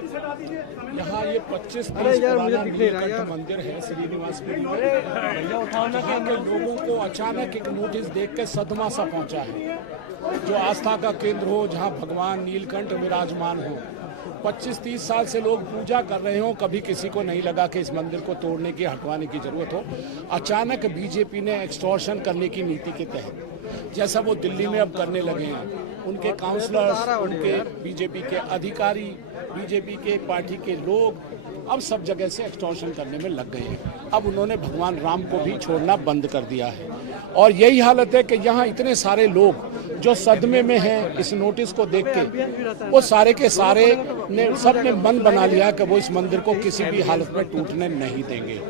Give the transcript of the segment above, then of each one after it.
यहाँ ये 25-30 पुराना नीलकंठ मंदिर है श्रीनिवासपुरी में। यहाँ के लोगों को अचानक एक नोटिस देख के सदमा सा पहुंचा है। जो आस्था का केंद्र हो, जहाँ भगवान नीलकंठ विराजमान हो, 25-30 साल से लोग पूजा कर रहे हो, कभी किसी को नहीं लगा कि इस मंदिर को तोड़ने की, हटवाने की जरूरत हो। अचानक बीजेपी ने एक्सटॉर्शन करने की नीति के तहत, जैसा वो दिल्ली में अब करने लगे हैं, उनके काउंसलर्स, उनके बीजेपी के अधिकारी, बीजेपी के पार्टी के लोग अब सब जगह से एक्सटॉर्शन करने में लग गए हैं। अब उन्होंने भगवान राम को भी छोड़ना बंद कर दिया है और यही हालत है कि यहाँ इतने सारे लोग जो सदमे में हैं इस नोटिस को देख के, वो सारे के सारे ने सबने मन बना लिया कि वो इस मंदिर को किसी भी हालत में टूटने नहीं देंगे।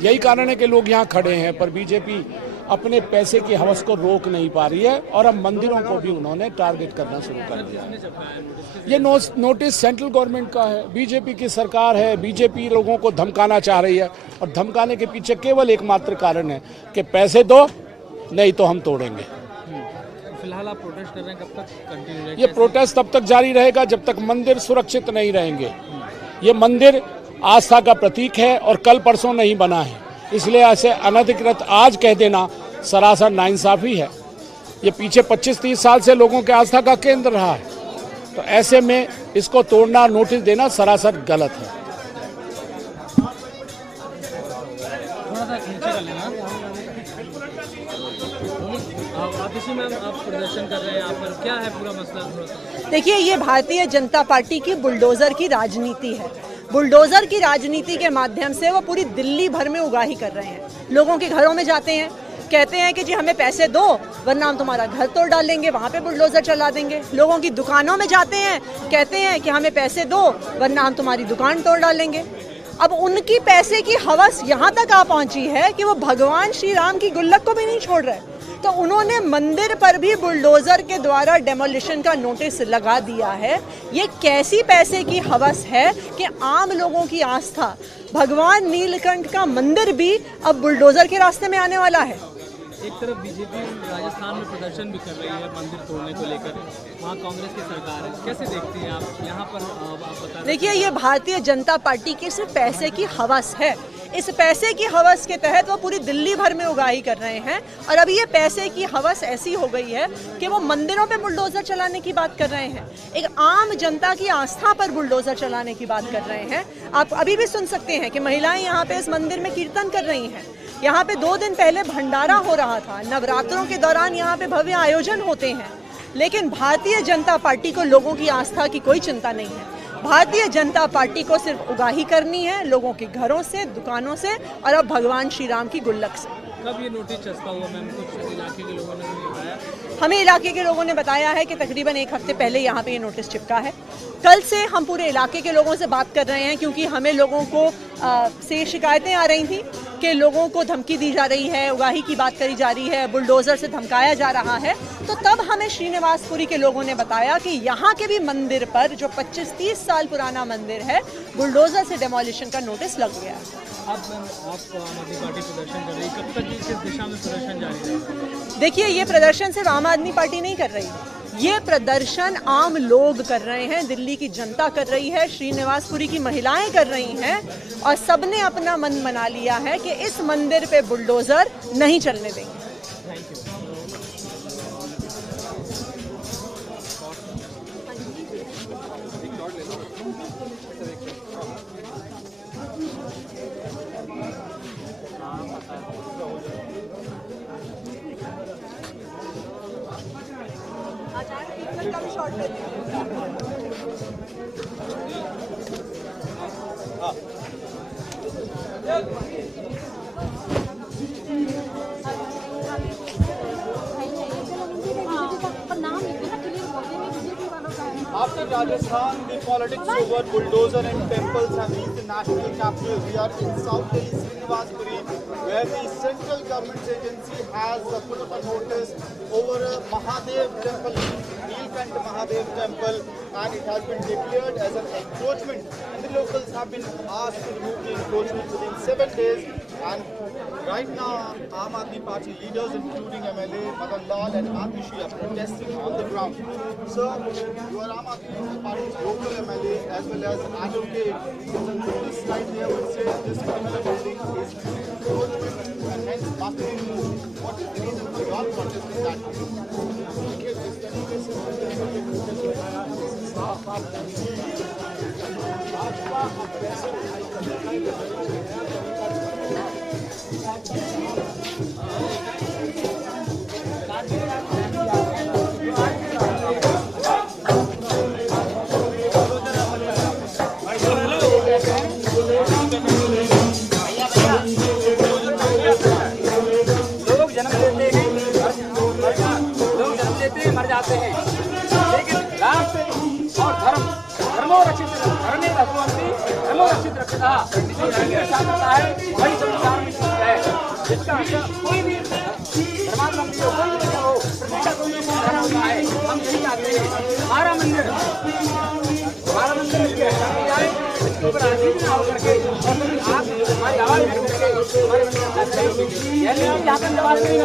यही कारण है कि लोग यहाँ खड़े हैं, पर बीजेपी अपने पैसे की हवस को रोक नहीं पा रही है और अब मंदिरों को भी उन्होंने टारगेट करना शुरू कर दिया है। ये नोटिस सेंट्रल गवर्नमेंट का है, बीजेपी की सरकार है, बीजेपी लोगों को धमकाना चाह रही है और धमकाने के पीछे केवल एकमात्र कारण है कि पैसे दो नहीं तो हम तोड़ेंगे। फिलहाल आप प्रोटेस्ट कर रहे हैं, कब तक कंटिन्यू रहेगा? ये प्रोटेस्ट तब तक जारी रहेगा जब तक मंदिर सुरक्षित नहीं रहेंगे। ये मंदिर आस्था का प्रतीक है और कल परसों नहीं बना है, इसलिए ऐसे अनधिकृत आज कह देना सरासर नाइंसाफी है। ये पीछे 25-30 साल से लोगों के आस्था का केंद्र रहा है, तो ऐसे में इसको तोड़ना, नोटिस देना सरासर गलत है। थोड़ा सा नीचे कर लेना। आप इसी में आप प्रदर्शन कर रहे हैं, यहाँ पर क्या है पूरा मसला? देखिए, ये भारतीय जनता पार्टी की बुलडोजर की राजनीति है। बुलडोजर की राजनीति के माध्यम से वो पूरी दिल्ली भर में उगाही कर रहे हैं। लोगों के घरों में जाते हैं, कहते हैं कि जी हमें पैसे दो वरना हम तुम्हारा घर तोड़ डालेंगे, वहाँ पे बुलडोजर चला देंगे। लोगों की दुकानों में जाते हैं, कहते हैं कि हमें पैसे दो वरना हम तुम्हारी दुकान तोड़ डालेंगे। अब उनकी पैसे की हवस यहाँ तक आ पहुँची है कि वो भगवान श्री राम की गुल्लक को भी नहीं छोड़ रहे, तो उन्होंने मंदिर पर भी बुलडोजर के द्वारा डेमोलिशन का नोटिस लगा दिया है। ये कैसी पैसे की हवस है कि आम लोगों की आस्था, भगवान नीलकंठ का मंदिर भी अब बुलडोजर के रास्ते में आने वाला है। एक तरफ बीजेपी राजस्थान में प्रदर्शन भी कर रही है मंदिर तोड़ने को लेकर, वहाँ कांग्रेस की सरकार है, कैसे देखती हैं आप यहाँ पर? आप बता। देखिए, ये भारतीय जनता पार्टी की सिर्फ पैसे की हवस है। इस पैसे की हवस के तहत वो पूरी दिल्ली भर में उगाही कर रहे हैं और अभी ये पैसे की हवस ऐसी हो गई है कि वो मंदिरों पे बुलडोजर चलाने की बात कर रहे हैं, एक आम जनता की आस्था पर बुलडोजर चलाने की बात कर रहे हैं। आप अभी भी सुन सकते हैं कि महिलाएं यहाँ पे इस मंदिर में कीर्तन कर रही हैं। यहाँ पे 2 दिन पहले भंडारा हो रहा था, नवरात्रों के दौरान यहाँ पे भव्य आयोजन होते हैं, लेकिन भारतीय जनता पार्टी को लोगों की आस्था की कोई चिंता नहीं है। भारतीय जनता पार्टी को सिर्फ उगाही करनी है लोगों के घरों से, दुकानों से और अब भगवान श्री राम की गुल्लक से। कब ये नोटिस चस्पा हुआ मैम? कुछ इलाके के लोगों ने भी बताया? हमें इलाके के लोगों ने बताया है कि तकरीबन 1 हफ्ते पहले यहाँ पे ये नोटिस चिपका है। कल से हम पूरे इलाके के लोगों से बात कर रहे हैं, क्योंकि हमें लोगों को से शिकायतें आ रही थी कि लोगों को धमकी दी जा रही है, उगाही की बात करी जा रही है, बुलडोजर से धमकाया जा रहा है। तो तब हमें श्रीनिवासपुरी के लोगों ने बताया कि यहाँ के भी मंदिर पर, जो 25-30 साल पुराना मंदिर है, बुलडोजर से डेमोलिशन का नोटिस लग गया है। आप आम आदमी पार्टी प्रदर्शन कर रही है, कब तक किस दिशा में प्रदर्शन जारी रहेगा? देखिए, ये प्रदर्शन सिर्फ आम आदमी पार्टी नहीं कर रही, ये प्रदर्शन आम लोग कर रहे हैं, दिल्ली की जनता कर रही है, श्रीनिवासपुरी की महिलाएं कर रही हैं और सबने अपना मन बना लिया है कि इस मंदिर पे बुलडोजर नहीं चलने देंगे। Thank you. After Rajasthan, the politics over bulldozer and temples have reached the national capital. We are in South Delhi, Srinivasapuri, where the central government agency has put up a notice over a Mahadev temple, Neelkantha Mahadev temple, and it has been declared as an encroachment. And the locals have been asked to remove the encroachment within 7 days. And right now, Aam Aadmi Party leaders, including MLA Madan Lal and Atishi, are protesting on the ground. Sir, you are Aam Aadmi Party's local MLA as well as advocate. The notice right here which says this particular building is encroachment and hence must be removed. What is the reason for your protest in that case? मर जाते हैं, लेकिन राष्ट्र और धर्मो रक्षित धर्मे रघुवंशी धर्मो रक्षित रक्षता जो धर्म रक्षा करता है वही संसार में सुख है। जिसका कोई भी धर्मावलंबी हो, कोई भी धर्म हो, प्रत्येक का कोई ना कोई धर्म होता है। हम यही चाहते हैं हमारा मंदिर की रक्षा की जाए, इसके ऊपर राजनीति ना हो करके और आप हमारी आवाज करके हमारे मंदिर यहाँ पर जवाब नहीं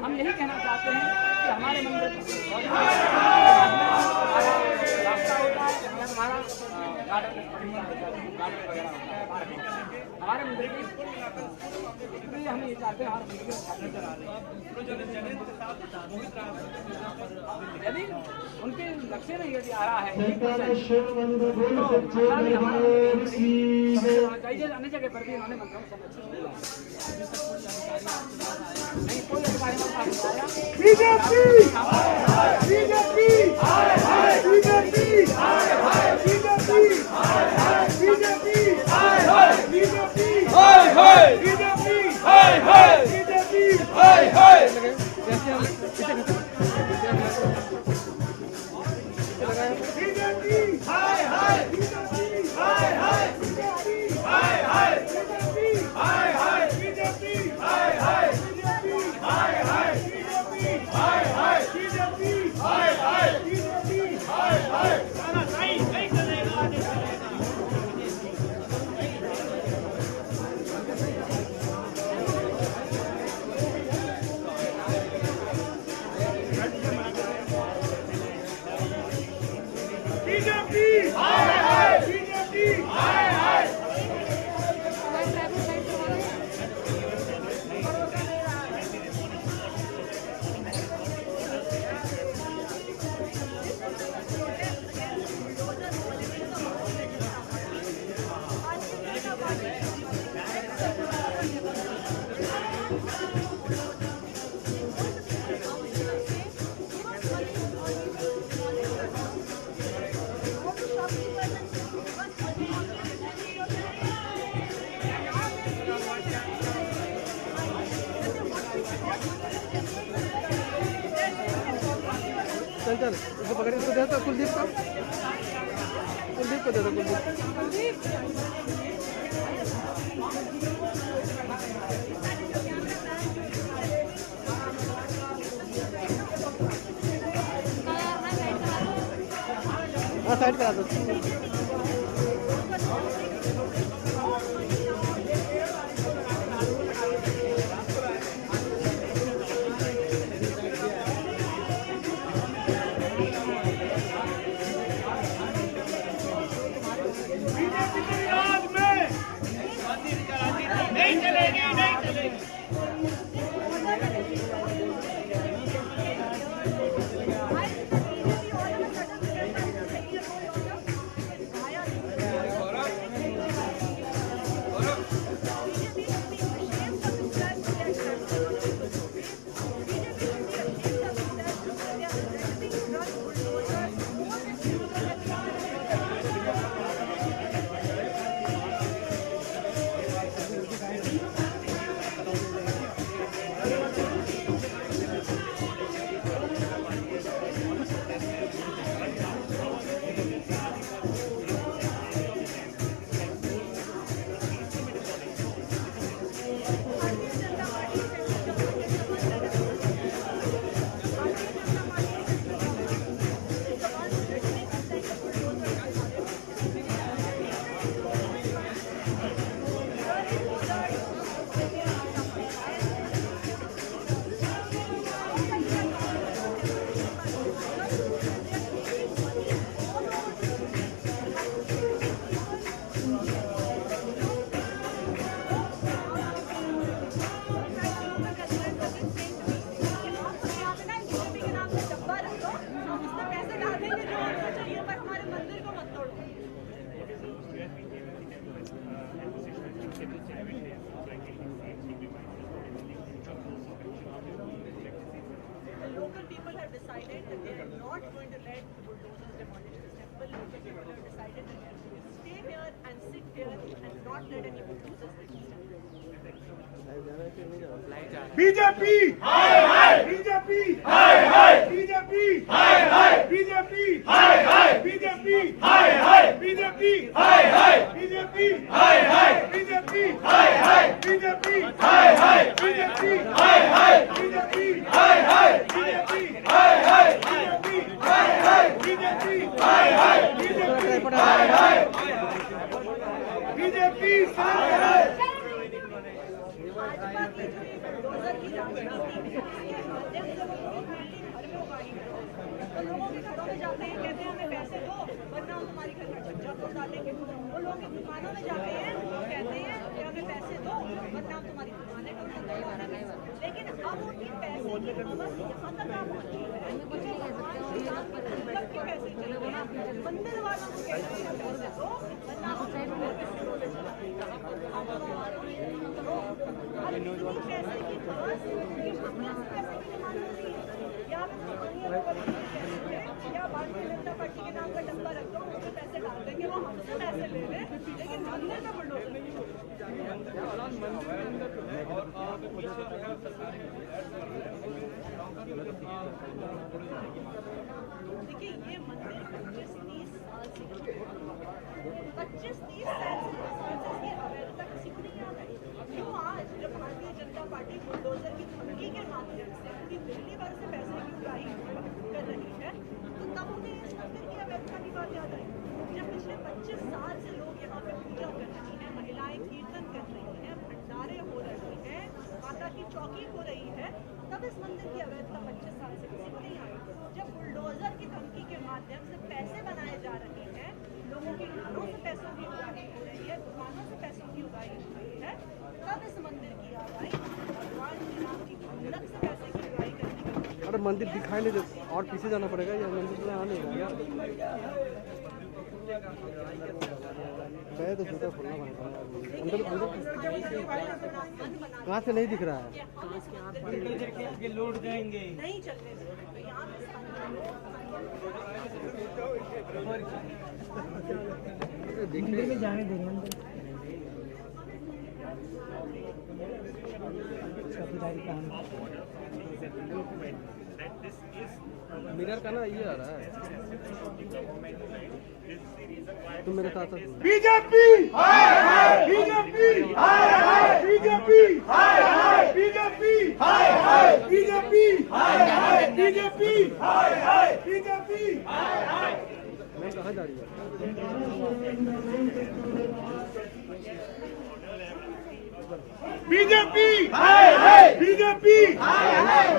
हम यही कहना चाहते हैं कि हमारे मंदिर रास्ता होता है, हमारा हमारे मंदिर की इसलिए हम ये चाहते हैं यदि उनके लक्ष्य में यदि आ रहा है अन्य जगह पर भी उन्होंने मंत्रों नहीं कोई अधिकारी चल इसको पकड़, इसको दे दो कुलदीप को, कुलदीप को दे दो, कुलदीप। हाँ साइड करा दो। Local people have decided that they are not going to let the bulldozers demolish this temple. Local people have decided that they are going to stay here and sit here and not let any bulldozers take this temple. BJP hi hi, BJP hi hi, BJP hi hi, BJP hi hi, BJP hi hi, BJP hi hi, BJP hi hi, BJP hi hi, BJP hi hi, BJP hi hi, BJP hi hi, BJP hi hi, BJP hi hi, BJP hi hi, BJP hi hi, BJP सरकार भाजपा की जो ये bulldozer की राजनीति है, इसके माध्यम से वो लोग बिल्डिंग घर में उगाही है। वो लोगों के घरों में जाते हैं, कहते हैं हमें पैसे दो वरना हम तुम्हारी घर में छज्जा तोड़ डालेंगे। वो लोगों की दुकानों में जाते हैं, वो कहते हैं कि हमें पैसे दो वरना हम तुम्हारी दुकानें तोड़ डालेंगे। लेकिन अब उनकी पैसे की नौबत यहाँ तक आ पहुंची है कि जो भगवान श्री राम की दुर्लभ के पैसे चले गए हैं, मंदिर वालों को कहते हैं पैसे दो वरना हम तुम्हारे पैसे तोड़े चलेंगे। पैसे की पास पैसे की डिमांड होती है, या या भारतीय जनता पार्टी के नाम का डब्बा रख दो, उसमें पैसे डाल देंगे, वो हमसे पैसे ले लें, लेकिन मंदिर में बुलडोजर नहीं होगा। देखिए ये मंदिर 25-30 साल से 25-30 साल से इसकी अवैधता किसी को नहीं याद है। क्यों आज जब भारतीय जनता पार्टी बुलडोजर की धमकी के माध्यम से पूरी दिल्ली भर से पैसे की उगाही कर रही है, तो तब उन्हें इस मंदिर की अवैधता की बात याद आई। जब पिछले 25 साल से लोग यहाँ पे पूजा कर रही हैं, महिलाएं कीर्तन कर रही हैं, भंडारे हो रहे हैं, माता की चौकी हो रही है, तब इस मंदिर की अवैधता 25 साल से किसी को नहीं आई। जब बुलडोजर की धमकी के माध्यम से पैसे बनाए जा रहे हैं, लोगों के घरों से पैसों की उगाही हो रही है, दुकानों से पैसों की उगाही हो रही है, तब इस मंदिर की याद आई। भगवान श्री राम की खुंदक से पैसे की उगाही करने की। अरे मंदिर दिखाई नहीं दे, और पीछे जाना पड़ेगा, या मंदिर तो यहाँ नहीं है। मैं तो जूता खोलना पड़ेगा अंदर अंदर। कहाँ से नहीं दिख रहा है? लौट जाएंगे नहीं चलने देंगे। यहाँ पे मंदिर में जाने देंगे। चौकीदारी काम मिरर का ना ये आ रहा है, तुम मेरे साथ साथ BJP BJP BJP BJP BJP BJP BJP ma'am कहाँ जा रही है? BJP BJP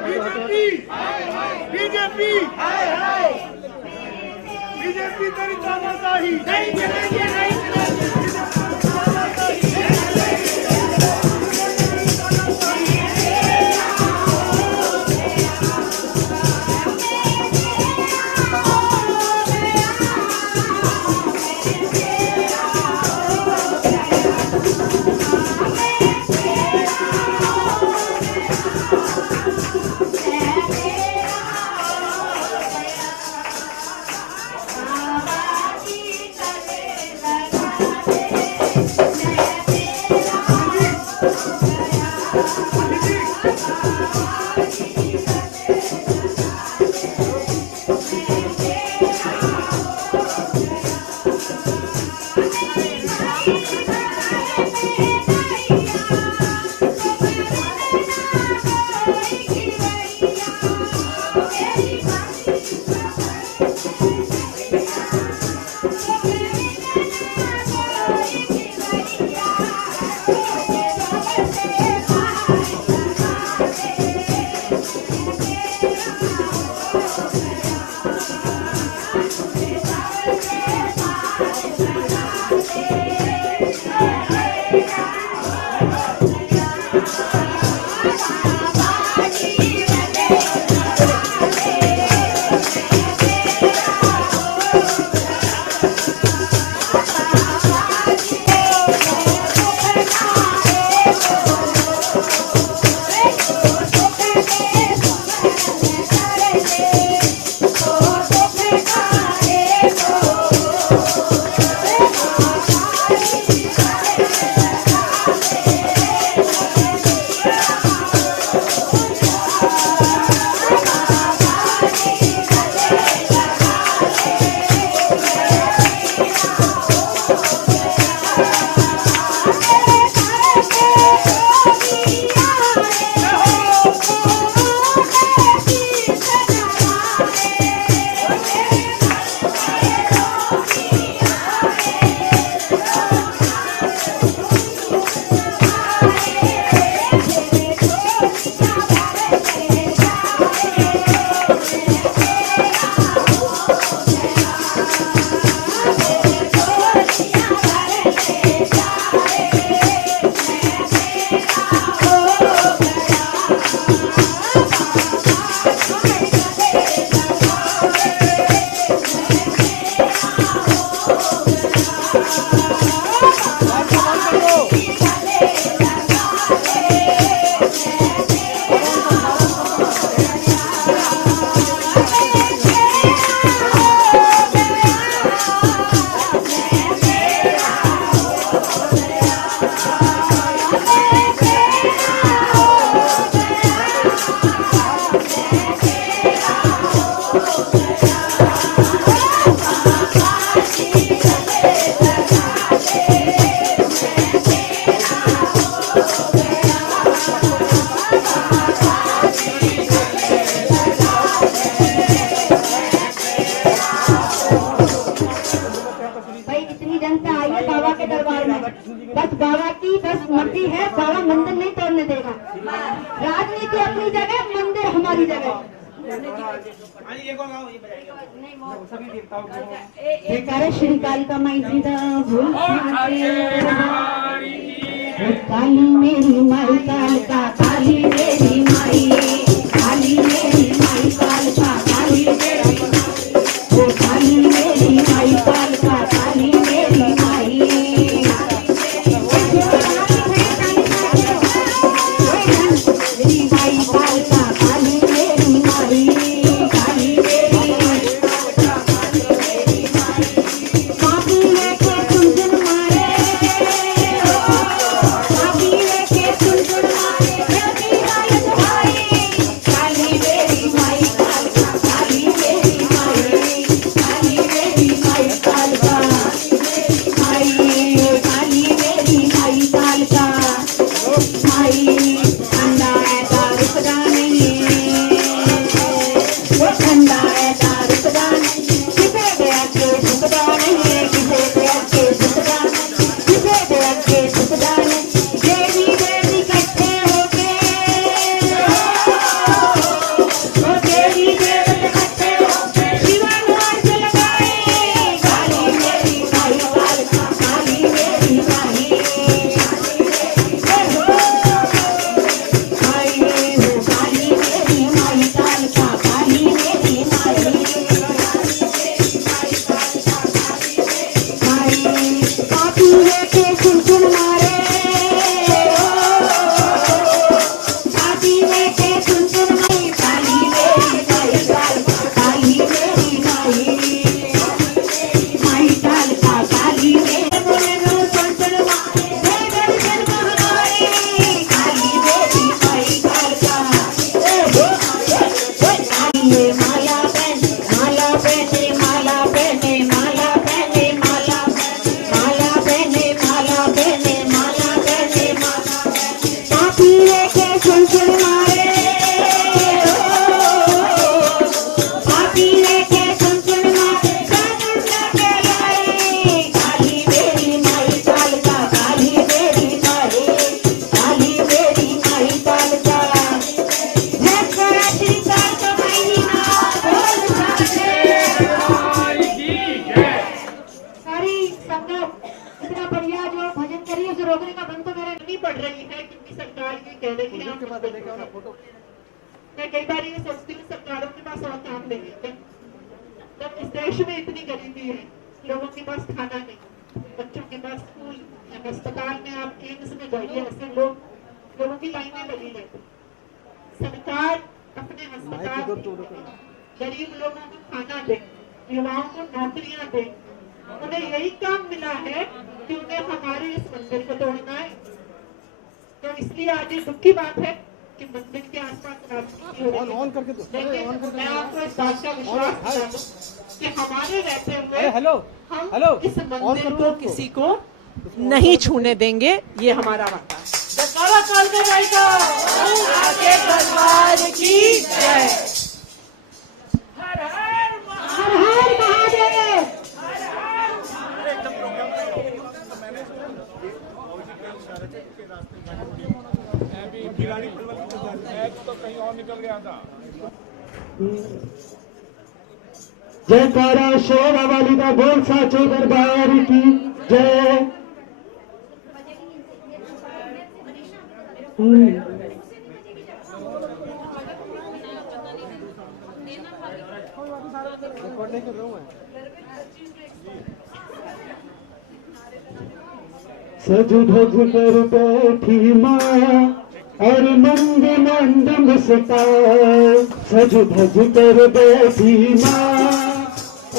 BJP BJP BJP तेरी तानाशाही नहीं चलेगी, नहीं बस बाबा की बस मर्जी है, बाबा मंदिर नहीं तोड़ने देगा। राजनीति अपनी जगह, मंदिर हमारी जगह। जयकारा श्री कालिका माई जी दा भूल काली मेरी माई कालिका, काली मेरी माई, काली मेरी माई कालिका, काली मेरी माई, काली मेरी माई कालिका, काली मेरी माई। Happy मैं कई बार ये सोचती हूँ सरकारों के पास और काम नहीं है। जब इस देश में इतनी गरीबी है, लोगों के पास खाना नहीं, बच्चों के पास स्कूल, अस्पताल में आप एम्स में जाइए, ऐसे लोगों की लाइनें लगी रहती। सरकार अपने अस्पताल गरीब लोगों को खाना दे, युवाओं को नौकरियां दे। उन्हें यही काम मिला है कि उन्हें हमारे इस मंदिर को तोड़ना है। तो इसलिए आज ये दुख की बात है कि मंदिर के आसपास राजनीति हो रही है। लेकिन मैं आपको इस बात का विश्वास दिला दूं कि हमारे रहते हुए हम इस मंदिर को किसी को नहीं छूने देंगे, ये हमारा वादा है। आगे दरबार की जय। हर हर महादेव। तो कहीं और निकल गया था। जयकारा शेरा वाली का बोल साचे दरबार की जय। सज धज कर बैठी माँ और मंद मंद मुस्काए। सज धज कर बैठी माँ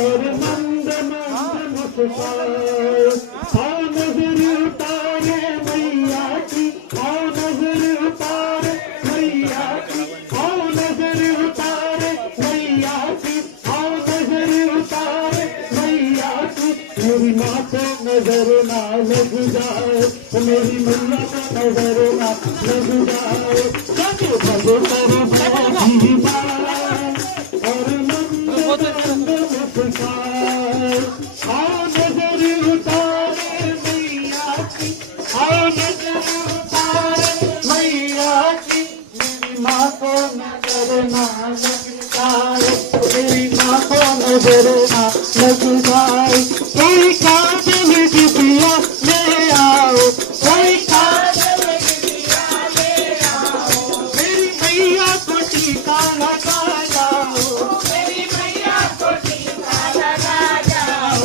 और मंद मंद मुस्काए। आओ नजर उतारे मैया की, आओ नजर उतारे मैया की, आओ नजर उतारे मैया की, आओ नजर उतारे मैया की। मेरी माँ को नजर ना लग जाए, मेरी मैया को नजर ना लग जाए। सज धज कर बैठी माँ और मंद मंद मुस्काए। आओ नजर उतारे मैया की, आओ नजर उतारे मैया की। मेरी माँ को नजर ना लग जाए, मेरी माँ को नजर ना लग जाए। कोई काजल की दिया ले आओ, कोई काजल की दिया ले आओ। मेरी मैया को टीका लगा जाओ, मेरी मैया को टीका लगा जाओ।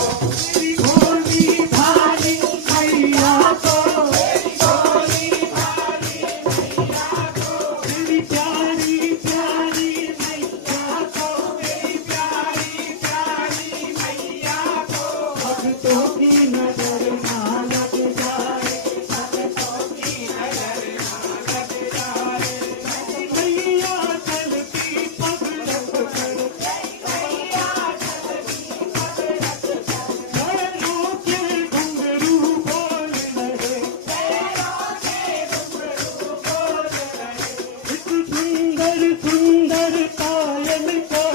मेरी भोली भाली मैया को, मेरी भोली भाली मैया को, मेरी प्यारी प्यारी मैया को, मेरी प्यारी प्यारी मैया को। भक्तों की नजर ना लग जाए, भक्तों की नजर ना लग जाए। मैया चलती पगलक कर, मैया चलती पगलक कर। पैरों के घुंघरू बोल रहे, पैरों के घुंघरू बोल रहे। इस सुंदर सुंदर पायल को,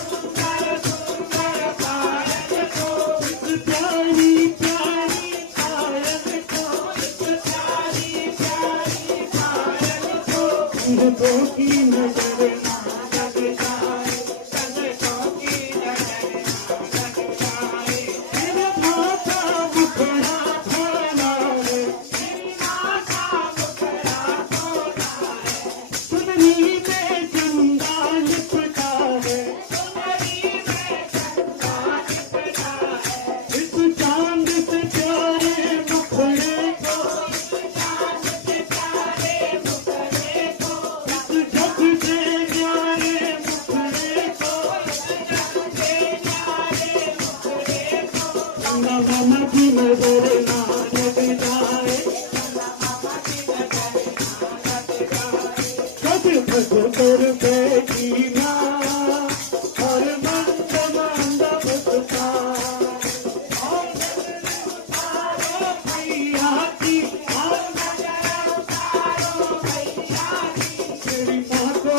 सुंदर सुंदर पायल को, इस प्यारी प्यारी पायल को, इस प्यारी प्यारी पायल को। संगतों की नजर ना लग जाए, संगतों की नजर ना लग जाए। मेरा माथा मुखड़ा खोला है, मेरी माथा मुखड़ा खोला है। सुनरी में चंदा लिपटा है, सुनरी में चंदा लिपटा है। इस चांद से प्यारे मुखड़े को, इस चांद से प्यारे मुखड़े को, इस जग से प्यारे मुखड़े को, इस जग से प्यारे मुखड़े को। गंगा मामा की नजर ना लग जाए, गंगा मामा की नजर ना लग जाए। सज धज कर बैठी माँ